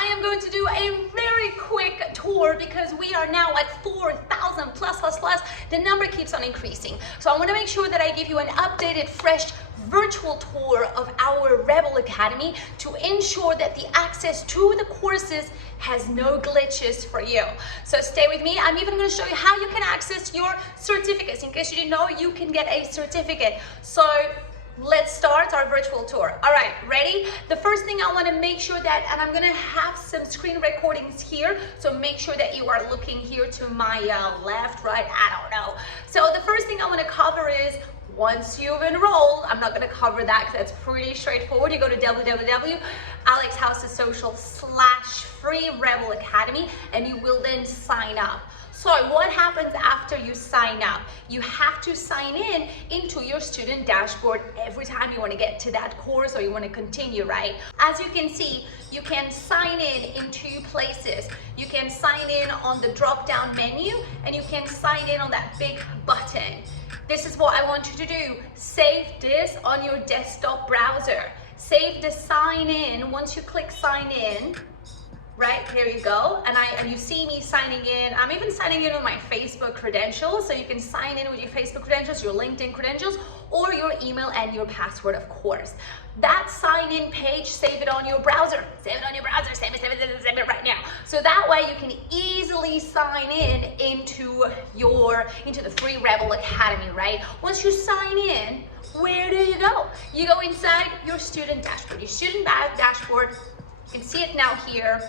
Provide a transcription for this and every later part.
I am going to do a very quick tour because we are now at 4,000 plus. The number keeps on increasing. So I want to make sure that I give you an updated, fresh virtual tour of our Rebel Academy to ensure that the access to the courses has no glitches for you. So stay with me. I'm even going to show you how you can access your certificates. In case you didn't know, you can get a certificate. So let's start our virtual tour. All right, ready? The first thing I want to make sure that, and I'm going to have some screen recordings here, so make sure that you are looking here to my left, right, I don't know. So the first thing I want to cover is, once you've enrolled, I'm not going to cover that because that's pretty straightforward. You go to www.alexhousesossocial/free Rebel Academy and you will then sign up. So what happens after you sign up? You have to sign in into your student dashboard every time you want to get to that course or you want to continue, right? As you can see, you can sign in two places. You can sign in on the drop-down menu and you can sign in on that big button. This is what I want you to do. Save this on your desktop browser. Save the sign in. Once you click sign in, right, here you go. And you see me signing in. I'm even signing in with my Facebook credentials. So you can sign in with your Facebook credentials, your LinkedIn credentials, or your email and your password, of course. That sign in page, save it on your browser. Save it on your browser, save it right now. So that way you can easily sign in into the free Rebel Academy, right? Once you sign in, where do you go? You go inside your student dashboard. Your student dashboard, you can see it now here.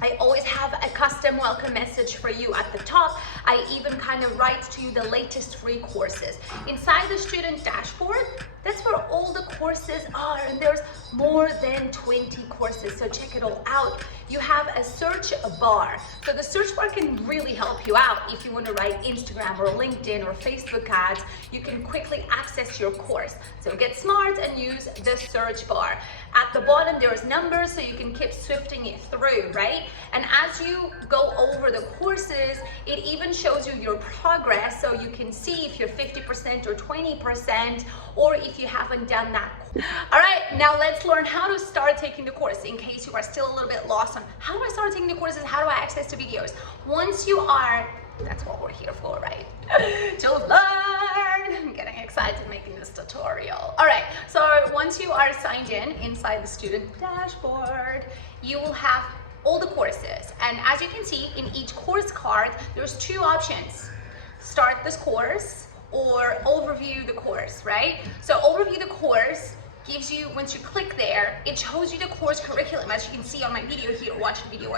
I always have a custom welcome message for you at the top. I even kind of write to you the latest free courses. Inside the student dashboard, that's where all the courses are, and there's more than 20 courses, so check it all out. You have a search bar. So the search bar can really help you out. If you want to write Instagram or LinkedIn or Facebook ads, you can quickly access your course. So get smart and use the search bar. At the bottom, there's numbers, so you can keep swifting it through, right? And as you go over the courses, it even shows you your progress, so you can see if you're 50% or 20%, or if you haven't done that. All right, now let's learn how to start taking the course in case you are still a little bit lost on how do I start taking the courses, how do I access the videos. Once you are, that's what we're here for, right? To learn. I'm getting excited making this tutorial. All right, so once you are signed in inside the student dashboard, you will have all the courses. And as you can see, in each course card, there's two options. Start this course or overview the course, right? So overview the course gives you, once you click there, it shows you the course curriculum. As you can see on my video here, watch the video.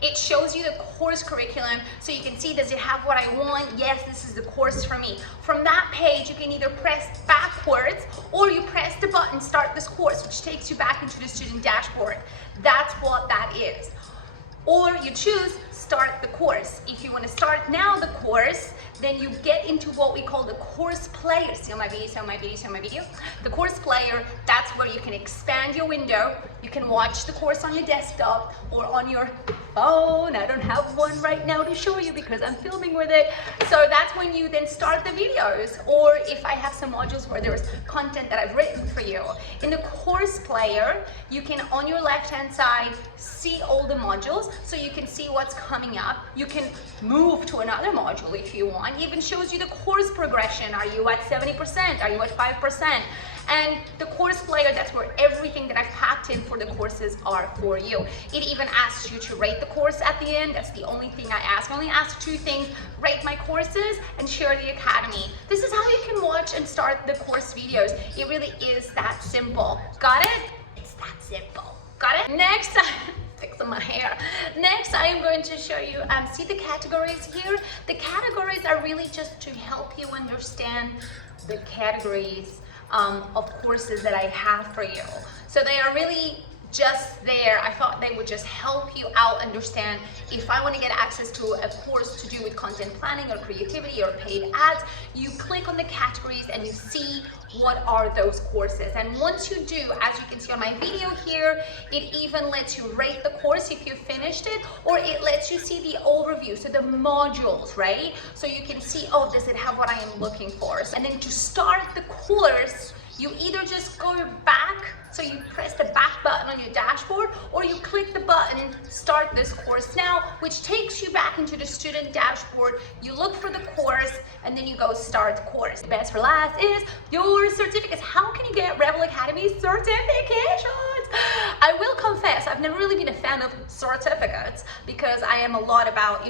It shows you the course curriculum, so you can see, does it have what I want? Yes, this is the course for me. From that page, you can either press backwards or you press the button, start this course, which takes you back into the student dashboard. That's what that is. Or you choose start the course. If you want to start now the course, then you get into what we call the course player. See on my video. The course player, that's where you can expand your window. You can watch the course on your desktop or on your phone. I don't have one right now to show you because I'm filming with it. So that's when you then start the videos. Or if I have some modules where there's content that I've written for you. In the course player, you can, on your left-hand side, see all the modules, so you can see what's coming up. You can move to another module if you want. It even shows you the course progression. Are you at 70%? Are you at 5%? And the course player, that's where everything that I've packed in for the courses are for you. It even asks you to rate the course at the end. That's the only thing I ask. I only ask two things: rate my courses and share the academy. This is how you can watch and start the course videos. It really is that simple. Got it? It's that simple. Got it? Next, fixing my hair. Next, I am going to show you, see the categories here? The categories are really just to help you understand the categories of courses that I have for you. So they are really just there. I thought they would just help you out understand if I want to get access to a course to do with content planning or creativity or paid ads. You click on the categories and you see what are those courses. And once you do, as you can see on my video here, it even lets you rate the course if you finished it, or it lets you see the overview, so the modules, right? So you can see, oh, does it have what I am looking for? And then to start the course, you either just go back, so you press the back button on your dashboard, or you click the button, start this course now, which takes you back into the student dashboard. You look for the course and then you go start course. Best for last is your certificates. How can you get Rebel Academy certifications? I will confess, I've never really been a fan of certificates because I am a lot about,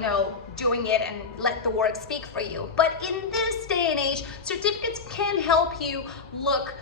doing it and let the work speak for you. But in this day and age, certificates can help you look,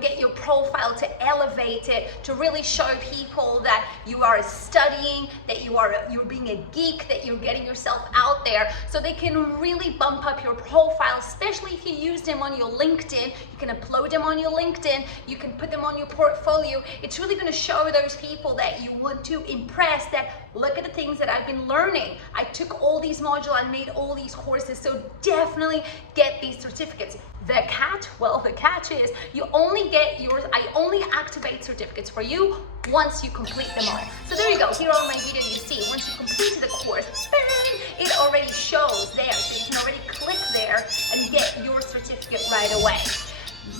get your profile to elevate it, to really show people that you are studying, that you're being a geek, that you're getting yourself out there, so they can really bump up your profile, especially if you use them on your LinkedIn. You can upload them on your LinkedIn, you can put them on your portfolio. It's really going to show those people that you want to impress, that look at the things that I've been learning. I took all these modules and made all these courses, so definitely get these certificates. The catch? Well, the catch is you only get yours. I only activate certificates for you once you complete them all. So there you go. Here on my video, you see once you complete the course, bang, it already shows there. So you can already click there and get your certificate right away.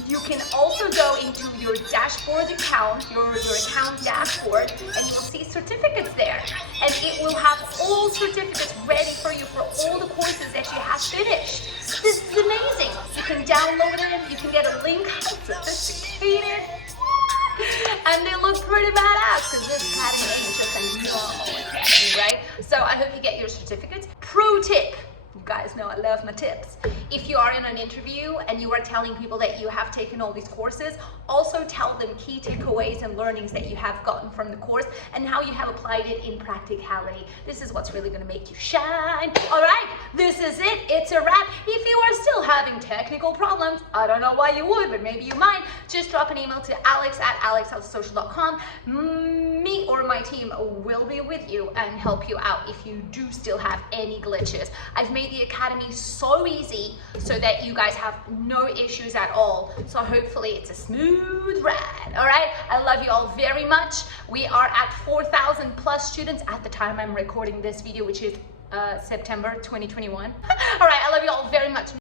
You can also go into your dashboard account, your account dashboard, and you'll see certificates there. And it will have all certificates ready for you for all the courses that you have finished. This is amazing. You can download them, you can get a link, sophisticated, and they look pretty badass because this academy ain't just a normal academy, right? So I hope you get your certificates. Pro tip. You guys know I love my tips. If you are in an interview and you are telling people that you have taken all these courses, also tell them key takeaways and learnings that you have gotten from the course and how you have applied it in practicality. This is what's really going to make you shine. All right, this is it. It's a wrap. If you are still having technical problems, I don't know why you would, but maybe you might, just drop an email to alex@alexhousesocial.com. Me or my team will be with you and help you out if you do still have any glitches. I've made the academy so easy so that you guys have no issues at all. So hopefully it's a smooth ride. All right, I love you all very much. We are at 4,000 plus students at the time I'm recording this video, which is September 2021. All right, I love you all very much.